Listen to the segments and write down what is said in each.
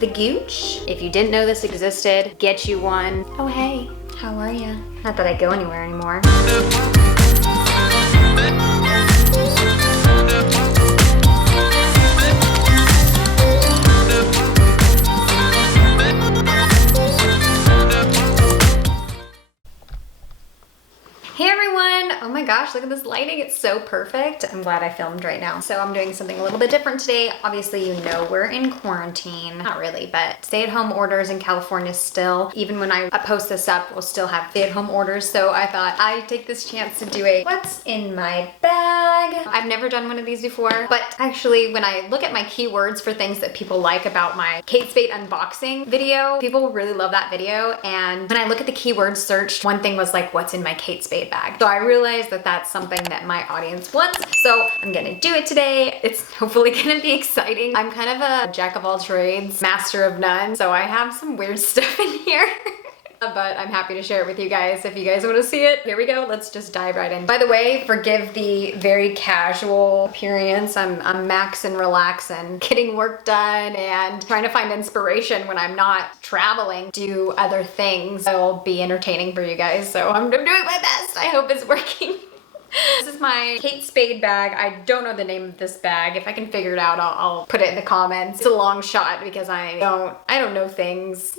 the Gooch. If you didn't know this existed, get you one. Oh hey, how are ya? Not that I go anywhere anymore. Hey everyone! Oh my gosh, look at this lighting. It's so perfect. I'm glad I filmed right now. So I'm doing something a little bit different today. Obviously, you know we're in quarantine. Not really, but stay-at-home orders in California still. Even when I post this up, we'll still have stay-at-home orders. So I thought I'd take this chance to do a what's in my bag. I've never done one of these before, but actually when I look at my keywords for things that people like about my Kate Spade unboxing video, people really love that video. And when I look at the keywords search, one thing was like, what's in my Kate Spade bag. So I realized that that's something that my audience wants. So I'm gonna do it today. It's hopefully gonna be exciting. I'm kind of a jack of all trades, master of none. So I have some weird stuff in here. But I'm happy to share it with you guys if you guys want to see it. Here we go. Let's just dive right in. By the way, forgive the very casual appearance. I'm maxing, relaxing, getting work done and trying to find inspiration when I'm not traveling, do other things that will be entertaining for you guys. So I'm doing my best. I hope it's working. This is my Kate Spade bag. I don't know the name of this bag. If I can figure it out, I'll put it in the comments. It's a long shot because I don't know things.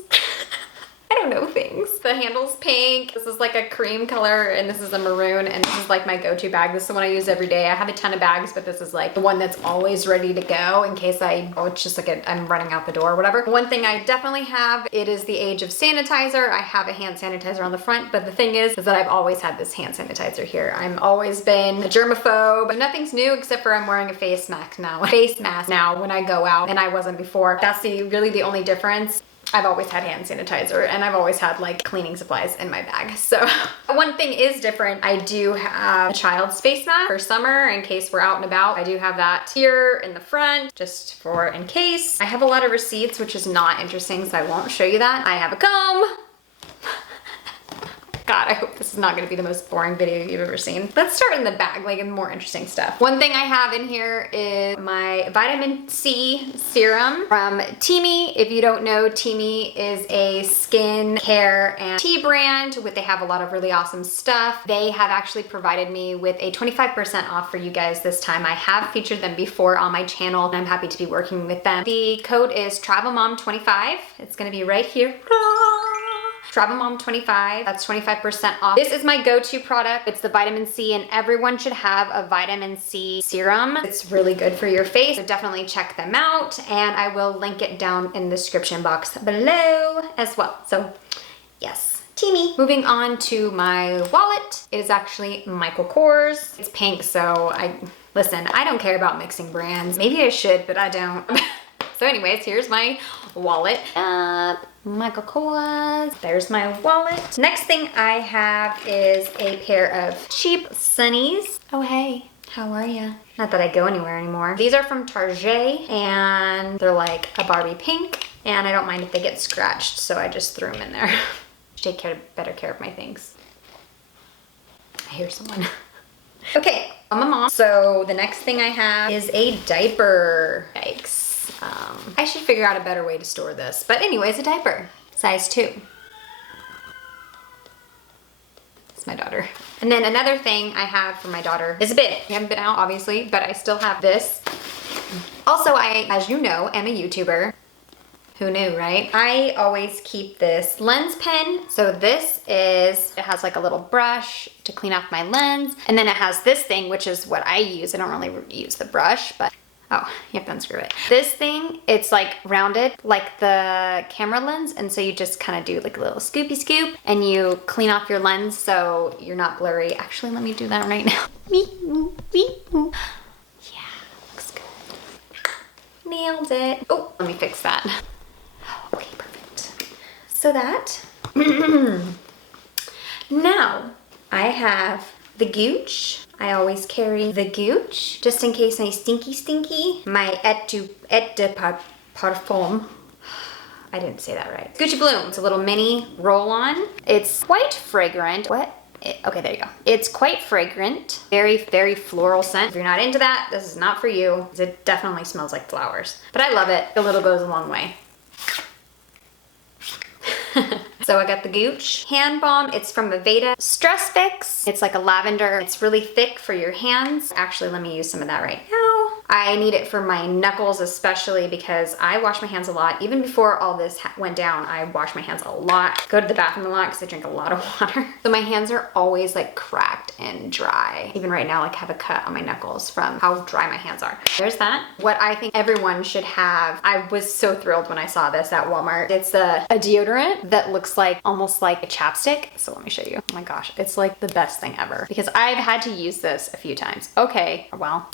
I don't know things. The handle's pink. This is like a cream color and this is a maroon and this is like my go-to bag. This is the one I use every day. I have a ton of bags, but this is like the one that's always ready to go in case it's just like I'm running out the door or whatever. One thing I definitely have, it is the age of sanitizer. I have a hand sanitizer on the front, but the thing is that I've always had this hand sanitizer here. I'm always been a germaphobe. Nothing's new except for I'm wearing a face mask now. When I go out and I wasn't before. That's really the only difference. I've always had hand sanitizer and I've always had like cleaning supplies in my bag. So one thing is different. I do have a child's face mask for summer in case we're out and about. I do have that here in the front just for in case. I have a lot of receipts, which is not interesting, so I won't show you that. I have a comb. God, I hope this is not gonna be the most boring video you've ever seen. Let's start in the bag, like in more interesting stuff. One thing I have in here is my vitamin C serum from TEAMI. If you don't know, TEAMI is a skin care and tea brand. They have a lot of really awesome stuff. They have actually provided me with a 25% off for you guys this time. I have featured them before on my channel and I'm happy to be working with them. The code is TravelMom25. It's gonna be right here. TravelMom25, that's 25% off. This is my go-to product. It's the vitamin C and everyone should have a vitamin C serum. It's really good for your face, so definitely check them out and I will link it down in the description box below as well. So yes, TEAMI. Moving on to my wallet. It is actually Michael Kors. It's pink, so listen, I don't care about mixing brands. Maybe I should, but I don't. So anyways, here's my wallet. Michael Kors. There's my wallet. Next thing I have is a pair of cheap sunnies. Oh hey, how are ya? Not that I go anywhere anymore. These are from Target and they're like a Barbie pink and I don't mind if they get scratched, so I just threw them in there. Take better care of my things. I hear someone. Okay, I'm a mom. So the next thing I have is a diaper. Yikes. I should figure out a better way to store this. But anyways, a diaper, size 2. It's my daughter. And then another thing I have for my daughter is a bib. I haven't been out, obviously, but I still have this. Also, I, as you know, am a YouTuber. Who knew, right? I always keep this lens pen. So it has like a little brush to clean off my lens. And then it has this thing, which is what I use. I don't really use the brush, but oh, you have to unscrew it. This thing, it's like rounded like the camera lens. And so you just kind of do like a little scoopy scoop and you clean off your lens so you're not blurry. Actually, let me do that right now. Yeah, looks good. Nailed it. Oh, let me fix that. Okay, perfect. So that, now I have the Gooch. I always carry the Gooch, just in case any stinky. My Eau de Parfum. I didn't say that right. Gucci Bloom. It's a little mini roll-on. It's quite fragrant. Okay, there you go. It's quite fragrant. Very, very floral scent. If you're not into that, this is not for you. It definitely smells like flowers. But I love it. A little goes a long way. So I got the Gooch hand balm. It's from Aveda. Stress Fix. It's like a lavender. It's really thick for your hands. Actually, let me use some of that right now. I need it for my knuckles especially because I wash my hands a lot. Even before all this went down, I wash my hands a lot. Go to the bathroom a lot because I drink a lot of water. So my hands are always like cracked and dry. Even right now, like I have a cut on my knuckles from how dry my hands are. There's that. What I think everyone should have, I was so thrilled when I saw this at Walmart. It's a deodorant that looks like almost like a chapstick. So let me show you. Oh my gosh, it's like the best thing ever because I've had to use this a few times. Okay, well,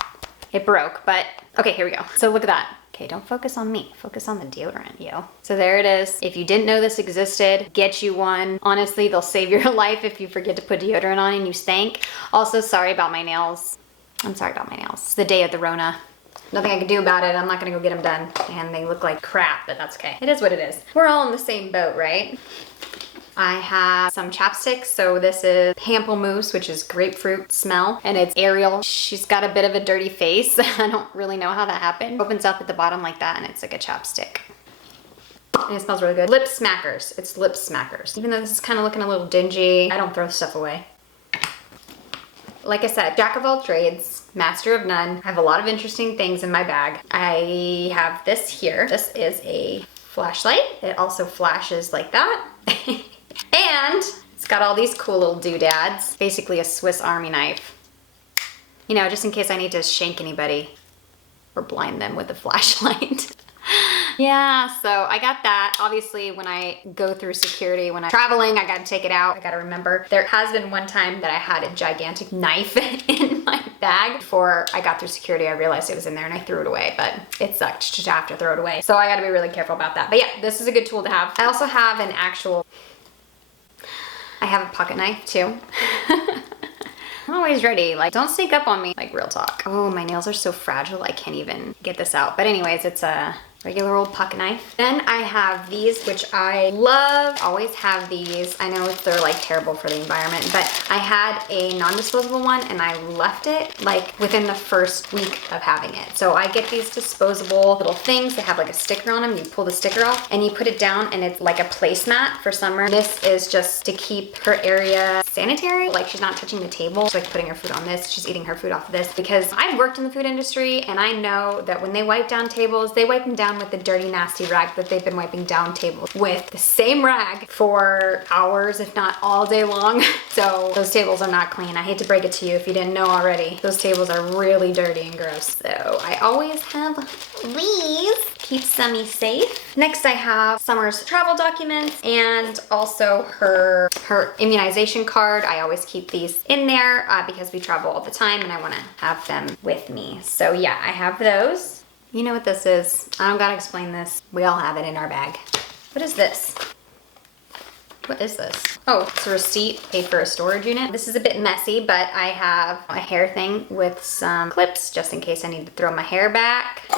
it broke, but okay, here we go. So look at that. Okay, don't focus on me. Focus on the deodorant, yo. So there it is. If you didn't know this existed, get you one. Honestly, they'll save your life if you forget to put deodorant on and you stink. Also, sorry about my nails. I'm sorry about my nails. It's the day of the Rona. Nothing I can do about it. I'm not gonna go get them done. And they look like crap, but that's okay. It is what it is. We're all in the same boat, right? I have some chapstick. So this is Pamplemousse, which is grapefruit smell, and it's Aiel. She's got a bit of a dirty face. I don't really know how that happened. Opens up at the bottom like that, and it's like a chapstick. And it smells really good. Lip smackers. It's lip smackers. Even though this is kind of looking a little dingy, I don't throw stuff away. Like I said, jack of all trades, master of none. I have a lot of interesting things in my bag. I have this here. This is a flashlight. It also flashes like that. And it's got all these cool little doodads. Basically a Swiss Army knife. You know, just in case I need to shank anybody or blind them with a flashlight. Yeah, so I got that. Obviously, when I go through security, when I'm traveling, I gotta take it out. I gotta remember. There has been one time that I had a gigantic knife in my bag. Before I got through security, I realized it was in there and I threw it away, but it sucked to have to throw it away. So I gotta be really careful about that. But yeah, this is a good tool to have. I also have an actual, I have a pocket knife too. I'm always ready. Like, don't sneak up on me. Like, real talk. Oh, my nails are so fragile. I can't even get this out. But anyways, it's a regular old pocket knife. Then I have these, which I love. Always have these. I know they're like terrible for the environment, but I had a non-disposable one and I left it like within the first week of having it. So I get these disposable little things that have like a sticker on them. You pull the sticker off and you put it down and it's like a placemat for summer. This is just to keep her area sanitary. Like she's not touching the table. She's like putting her food on this. She's eating her food off of this because I've worked in the food industry and I know that when they wipe down tables, they wipe them down with the dirty, nasty rag that they've been wiping down tables with. The same rag for hours, if not all day long. So those tables are not clean. I hate to break it to you if you didn't know already. Those tables are really dirty and gross. So I always have these. Keep Summy safe. Next I have Summer's travel documents and also her immunization card. I always keep these in there because we travel all the time and I want to have them with me. So yeah, I have those. You know what this is. I don't gotta explain this. We all have it in our bag. What is this? What is this? Oh, it's a receipt, paid for a storage unit. This is a bit messy, but I have a hair thing with some clips just in case I need to throw my hair back.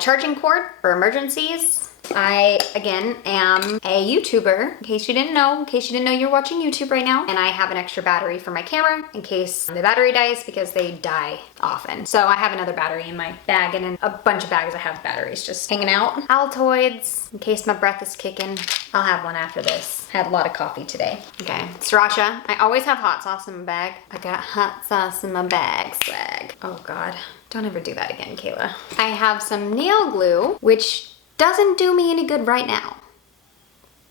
Charging cord for emergencies. I, again, am a YouTuber, in case you didn't know you're watching YouTube right now. And I have an extra battery for my camera in case the battery dies because they die often. So I have another battery in my bag and in a bunch of bags I have batteries just hanging out. Altoids, in case my breath is kicking. I'll have one after this. Had a lot of coffee today. Okay, Sriracha. I always have hot sauce in my bag. I got hot sauce in my bag, swag. Oh God, don't ever do that again, Kayla. I have some nail glue, which doesn't do me any good right now.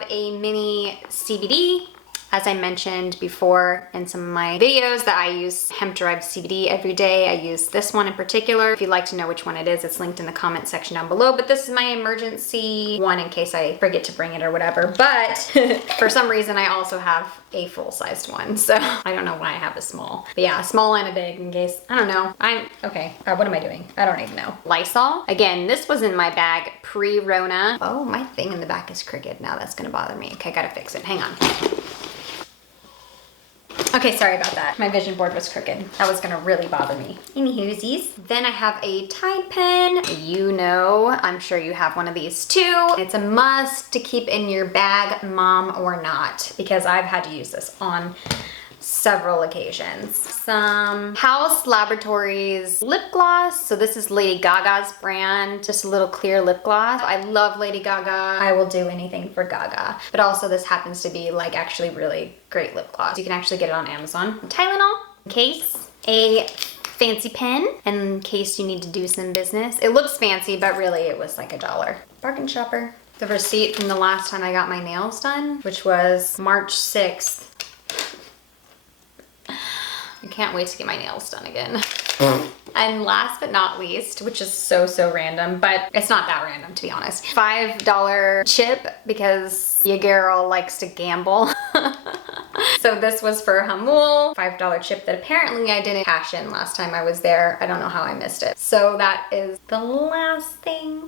A mini CBD, as I mentioned before in some of my videos that I use hemp-derived CBD every day. I use this one in particular. If you'd like to know which one it is, it's linked in the comment section down below, but this is my emergency one in case I forget to bring it or whatever. But for some reason, I also have a full-sized one, so I don't know why I have a small. But yeah, a small and a big in case, I don't know. Okay, what am I doing? I don't even know. Lysol. Again, this was in my bag pre-Rona. Oh, my thing in the back is crooked. Now that's gonna bother me. Okay, gotta fix it. Hang on. Okay, sorry about that. My vision board was crooked. That was gonna really bother me. Anywhoosies. Then I have a Tide pen. You know, I'm sure you have one of these too. It's a must to keep in your bag, mom or not, because I've had to use this on several occasions. Some House Laboratories lip gloss. So this is Lady Gaga's brand, just a little clear lip gloss. I love Lady Gaga. I will do anything for Gaga. But also this happens to be like actually really great lip gloss. You can actually get it on Amazon. Tylenol case, a fancy pen in case you need to do some business. It looks fancy, but really it was like $1. Bargain shopper. The receipt from the last time I got my nails done, which was March 6th. I can't wait to get my nails done again. And last but not least, which is so random, but it's not that random to be honest. $5 chip because your girl likes to gamble. So this was for Hamul, $5 chip that apparently I didn't cash in last time I was there. I don't know how I missed it. So that is the last thing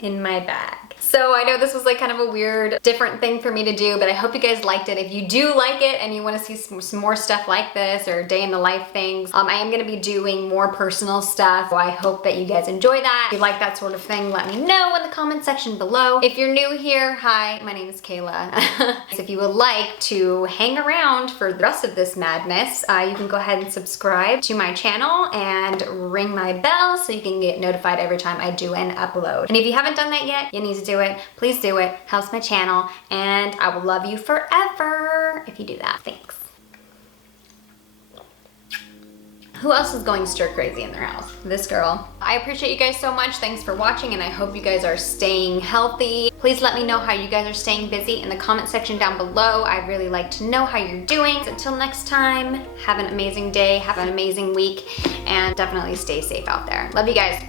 in my bag. So I know this was like kind of a weird, different thing for me to do, but I hope you guys liked it. If you do like it and you want to see some more stuff like this or day in the life things, I am going to be doing more personal stuff. So I hope that you guys enjoy that. If you like that sort of thing, let me know in the comment section below. If you're new here, hi, my name is Kayla. If you would like to hang around for the rest of this madness, you can go ahead and subscribe to my channel and ring my bell so you can get notified every time I do an upload. And if you haven't done that yet, you need to do it. Please do it. Helps my channel, and I will love you forever if you do that. Thanks. Who else is going stir crazy in their house? This girl. I appreciate you guys so much. Thanks for watching, and I hope you guys are staying healthy. Please let me know how you guys are staying busy in the comment section down below. I'd really like to know how you're doing. Until next time, have an amazing day, have an amazing week, and definitely stay safe out there. Love you guys.